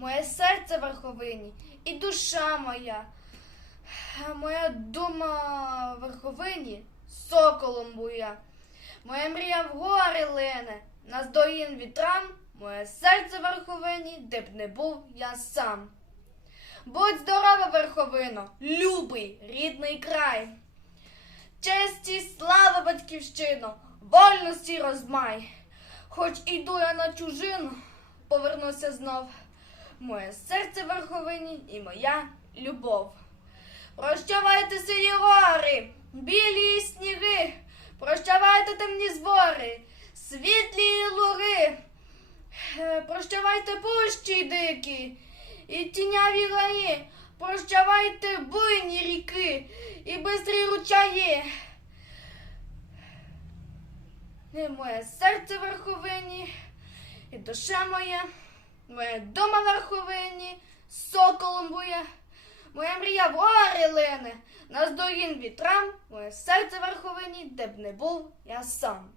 моє серце верховині і душа моя. Моя дума верховині соколом буя. Моя мрія в гори лине, наздогін вітрам, моє серце верховині, де б не був я сам. Будь здорова, верховино, любий рідний край. Честі, слава, батьківщино, вольності розмай. Хоч іду я на чужину, повернуся знов. Моє серце верховині і моя любов. Прощавайте сині гори, білі сніги, прощавайте темні збори, світлі луги, Е, прощавайте пущі дикі і тіняві гаї, прощавайте буйні ріки і бистрі ручаї. І моє серце верховині, і душа моя, моя дома на верховині, соколом бує. Моя мрія в гори лине, наздогін вітрам, моє серце в верховині, де б не був я сам.